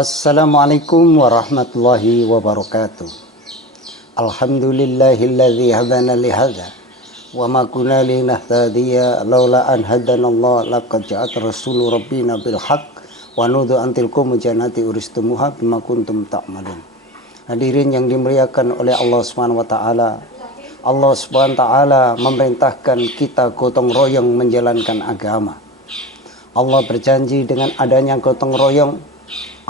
Assalamualaikum warahmatullahi wabarakatuh. Alhamdulillahilladzi hadana lihadza wa ma kunna linahtadiya laula an hadanallah laqad ja'at rasulu rabbina bil haqq wa nudu antilkum jannati uristumuha bima kuntum ta'malun. Hadirin yang dimuliakan oleh Allah Subhanahu wa taala. Allah Subhanahu wa taala memerintahkan kita gotong royong menjalankan agama. Allah berjanji dengan adanya gotong royong,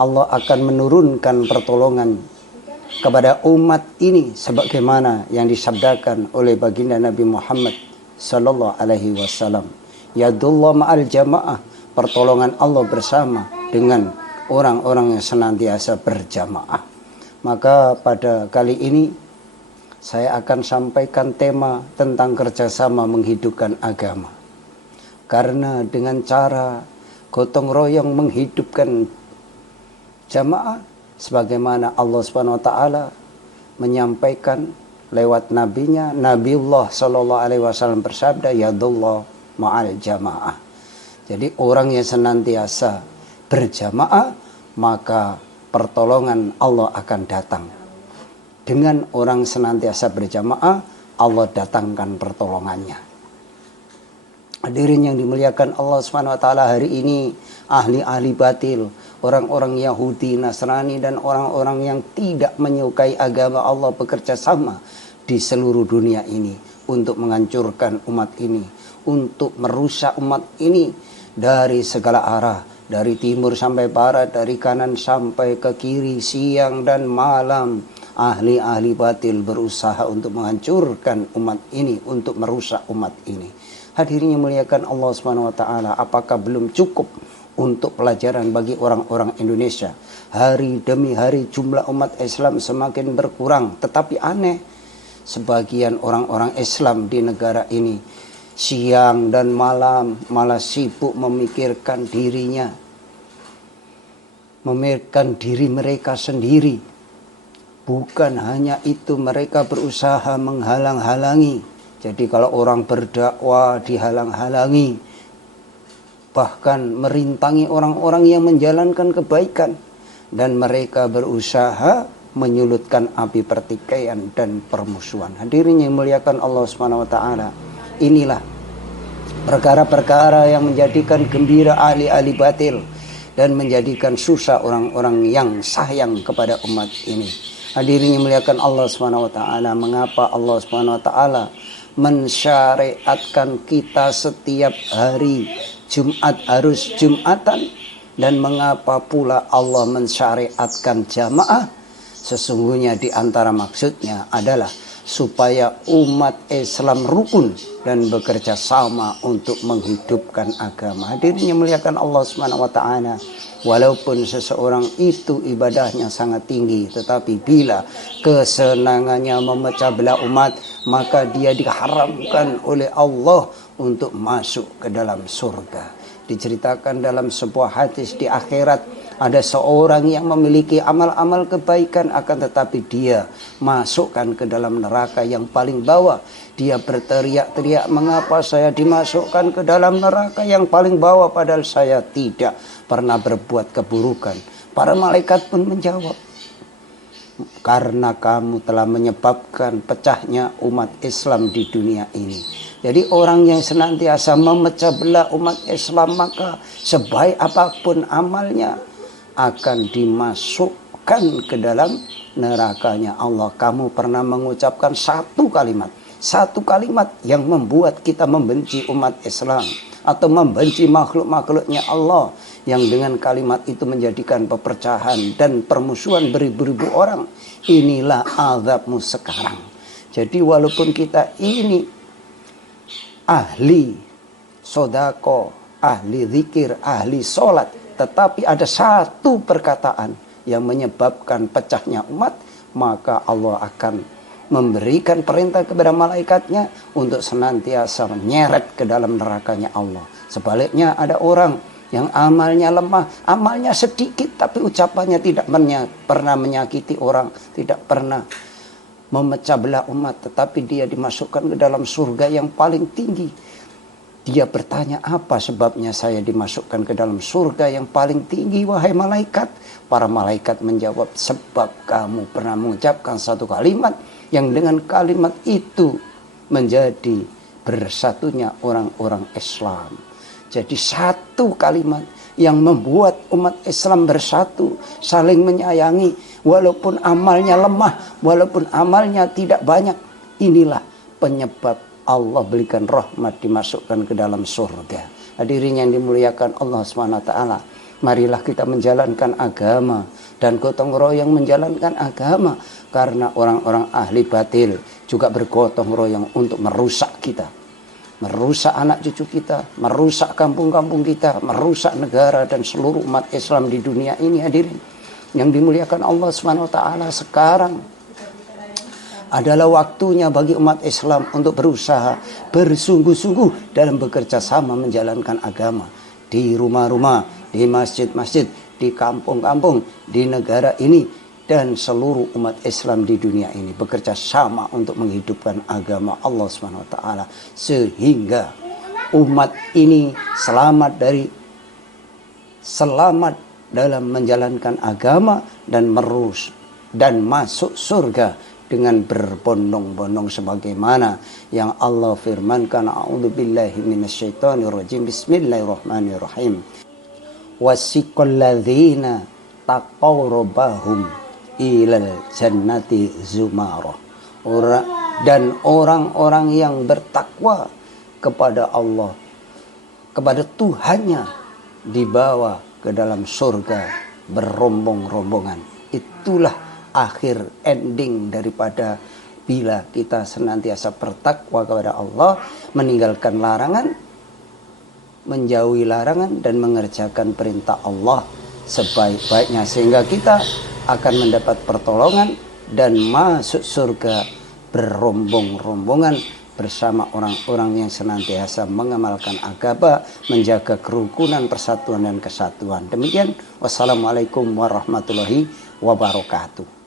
Allah akan menurunkan pertolongan kepada umat ini sebagaimana yang disabdakan oleh baginda Nabi Muhammad sallallahu alaihi wasallam. Yadullah ma'al jamaah, pertolongan Allah bersama dengan orang-orang yang senantiasa berjamaah. Maka pada kali ini saya akan sampaikan tema tentang kerjasama menghidupkan agama. Karena dengan cara gotong royong menghidupkan jamaah, sebagaimana Allah Subhanahu wa taala menyampaikan lewat nabinya, Nabiullah sallallahu alaihi wasallam bersabda, yadullah ma'al jamaah. Jadi orang yang senantiasa berjamaah, maka pertolongan Allah akan datang. Dengan orang senantiasa berjamaah, Allah datangkan pertolongannya. Hadirin yang dimuliakan Allah Subhanahu wa taala, hari ini ahli-ahli batil, orang-orang Yahudi, Nasrani dan orang-orang yang tidak menyukai agama Allah bekerja sama di seluruh dunia ini untuk menghancurkan umat ini, untuk merusak umat ini dari segala arah, dari timur sampai barat, dari kanan sampai ke kiri, siang dan malam. Ahli-ahli batil berusaha untuk menghancurkan umat ini, untuk merusak umat ini. Hadirin yang muliakan Allah Subhanahu wa taala, apakah belum cukup untuk pelajaran bagi orang-orang Indonesia? Hari demi hari jumlah umat Islam semakin berkurang, tetapi aneh, sebagian orang-orang Islam di negara ini siang dan malam malah sibuk memikirkan dirinya, memikirkan diri mereka sendiri. Bukan hanya itu, mereka berusaha menghalang-halangi. Jadi kalau orang berdakwah dihalang-halangi, bahkan merintangi orang-orang yang menjalankan kebaikan, dan mereka berusaha menyulutkan api pertikaian dan permusuhan. Hadirin yang muliakan Allah Subhanahu wa taala, inilah perkara-perkara yang menjadikan gembira ahli-ahli batil dan menjadikan susah orang-orang yang sayang kepada umat ini. Hadirin yang muliakan Allah Subhanahu wa taala, mengapa Allah Subhanahu wa taala mensyariatkan kita setiap hari Jumat harus Jumatan, dan mengapa pula Allah mensyariatkan jamaah? Sesungguhnya di antara maksudnya adalah supaya umat Islam rukun dan bekerja sama untuk menghidupkan agama. Hadirin yang muliakan Allah Subhanahu wa taala, walaupun seseorang itu ibadahnya sangat tinggi, tetapi bila kesenangannya memecah belah umat, maka dia diharamkan oleh Allah untuk masuk ke dalam surga. Diceritakan dalam sebuah hadis, di akhirat ada seorang yang memiliki amal-amal kebaikan, akan tetapi dia masukkan ke dalam neraka yang paling bawah. Dia berteriak-teriak, mengapa saya dimasukkan ke dalam neraka yang paling bawah padahal saya tidak pernah berbuat keburukan. Para malaikat pun menjawab, karena kamu telah menyebabkan pecahnya umat Islam di dunia ini. Jadi orang yang senantiasa memecah belah umat Islam, maka sebaik apapun amalnya akan dimasukkan ke dalam nerakanya Allah. Kamu pernah mengucapkan satu kalimat yang membuat kita membenci umat Islam atau membenci makhluk-makhluknya Allah, yang dengan kalimat itu menjadikan pepercahan dan permusuhan beribu-ribu orang. Inilah azabmu sekarang. Jadi walaupun kita ini ahli sodako, ahli zikir, ahli sholat, tetapi ada satu perkataan yang menyebabkan pecahnya umat, maka Allah akan memberikan perintah kepada malaikatnya untuk senantiasa menyeret ke dalam nerakanya Allah. Sebaliknya ada orang yang amalnya lemah, amalnya sedikit, tapi ucapannya tidak pernah menyakiti orang, tidak pernah memecah belah umat, tetapi dia dimasukkan ke dalam surga yang paling tinggi. Dia bertanya, apa sebabnya saya dimasukkan ke dalam surga yang paling tinggi, wahai malaikat? Para malaikat menjawab, sebab kamu pernah mengucapkan satu kalimat yang dengan kalimat itu menjadi bersatunya orang-orang Islam. Jadi satu kalimat yang membuat umat Islam bersatu, saling menyayangi, walaupun amalnya lemah, walaupun amalnya tidak banyak. Inilah penyebab Allah berikan rahmat dimasukkan ke dalam surga. Hadirin yang dimuliakan Allah SWT. Marilah kita menjalankan agama dan gotong royong menjalankan agama. Karena orang-orang ahli batil juga bergotong royong untuk merusak kita. Merusak anak cucu kita, merusak kampung-kampung kita, merusak negara dan seluruh umat Islam di dunia ini. Hadirin yang dimuliakan Allah SWT, sekarang adalah waktunya bagi umat Islam untuk berusaha bersungguh-sungguh dalam bekerja sama menjalankan agama. Di rumah-rumah, di masjid-masjid, di kampung-kampung, di negara ini, dan seluruh umat Islam di dunia ini bekerja sama untuk menghidupkan agama Allah SWT. Sehingga umat ini selamat dalam menjalankan agama dan masuk surga dengan berbondong-bondong sebagaimana yang Allah firmankan, a'udzubillahi minasyaitonirrajim, bismillahirrahmanirrahim. Wasiqal ladzina taqaw rabbahum ilal jannati zumara. Dan orang-orang yang bertakwa kepada Allah, kepada Tuhannya, dibawa ke dalam surga berombong-rombongan. Itulah akhir ending daripada bila kita senantiasa bertakwa kepada Allah, meninggalkan larangan, menjauhi larangan, dan mengerjakan perintah Allah sebaik-baiknya, sehingga kita akan mendapat pertolongan dan masuk surga berombong-rombongan bersama orang-orang yang senantiasa mengamalkan agama, menjaga kerukunan, persatuan dan kesatuan. Demikian, wassalamualaikum warahmatullahi wabarakatuh.